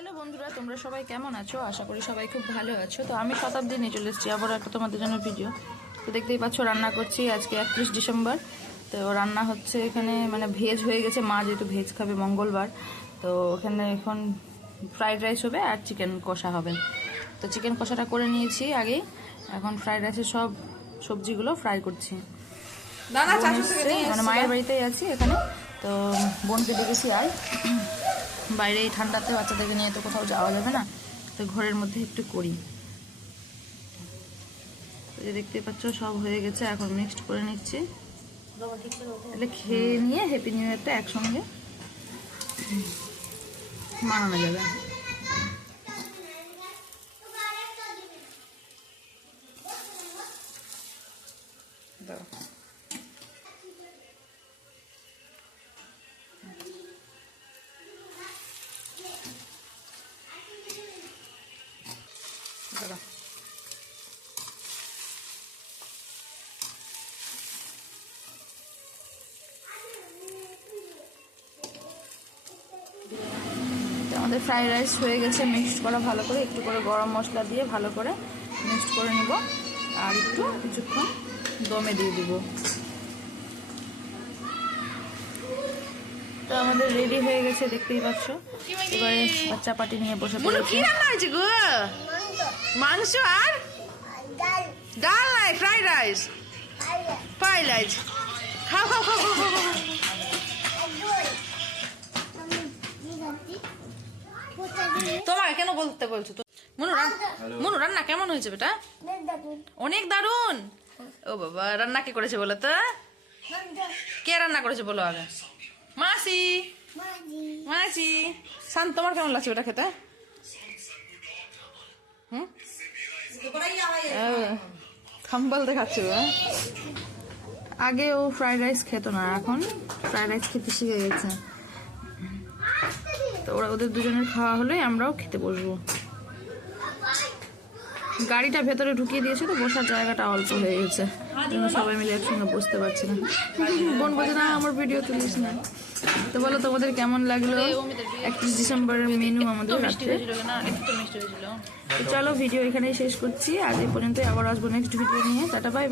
Hello বন্ধুরা তোমরা সবাই কেমন আছো? আশা করি সবাই খুব ভালো আছো। তো আমি শতাব্দী নিয়ে চলে এসেছি আবার একটা তোমাদের জন্য ভিডিও তো দেখতেই পাচ্ছ রান্না করছি আজকে একত্রিশ ডিসেম্বর। তো রান্না হচ্ছে এখানে মানে ভেজ হয়ে গেছে। মা যেহেতু ভেজ খাবে মঙ্গলবার তো ওখানে এখন ফ্রাইড রাইস হবে আর চিকেন কষা হবে। তো চিকেন কষাটা করে নিয়েছি আগেই এখন ফ্রাইড রাইসের সব সবজিগুলো ফ্রাই করছি। মানে মায়ের বাড়িতেই আছি এখানে। তো বোনকে ডেকেছি আর বাইরে এই ঠান্ডাতে বাচ্চাদেরকে নিয়ে তো কোথাও যাওয়া যাবে না, তো ঘরের মধ্যে একটু করি। যে দেখতে পাচ্ছ, সব হয়ে গেছে, এখন মিক্সড করে নিচ্ছি। তাহলে খেয়ে নিয়ে হ্যাপি নিউ ইয়ারটা একসঙ্গে মানানো যাবে। আমাদের ফ্রাইড রাইস হয়ে গেছে মিক্সড করা ভালো করে একটু করে গরম মশলা দিয়ে ভালো করে মিক্সড করে নিব। আর একটু কিছুক্ষণ দমে দিয়ে দিব। তো আমাদের রেডি হয়ে গেছে দেখতেই পাচ্ছ। এবারে বাচ্চা পাটি নিয়ে বসে পড়েছি। মাংস আর? ডাল নাই ফ্রাইড রাইস ফ্রাইড রাইস খাও খাও খাও খাও খাও, বলতে বলছো তো। মনু মনু রান্না কেমন হয়েছে বেটা? অনেক দারুণ। ও বাবা রান্না কে করেছে বলো তো? কে রান্না করেছে বলো আগে? মাসি। মাসি। শান্ত তোমার কেমন লাগছে ওটা খেতে? হুম? খাম্বাল দেখাচ্ছে? আগে ও ফ্রাইড রাইস খেত না এখন ফ্রাইড রাইস খেতে শিখে গেছে। তো ওরা ওদের দুজনের খাওয়া হলে আমরাও খেতে বসবো। গাড়িটা ভেতরে ঢুকিয়ে দিয়েছে তো বসার জায়গাটা অল্প হয়ে গেছে। সবাই মিলে একসঙ্গে বসতে পারছি না। বোন বলছে না আমার ভিডিও তুলিস না। তো বলো তোমাদের কেমন লাগল? একত্রিশ ডিসেম্বরের মেনু আমাদের রাত্রে চলো ভিডিও এখানেই শেষ করছি। আজ এই পর্যন্তই আবার আসব নেক্সট ভিডিও নিয়ে। Tata bye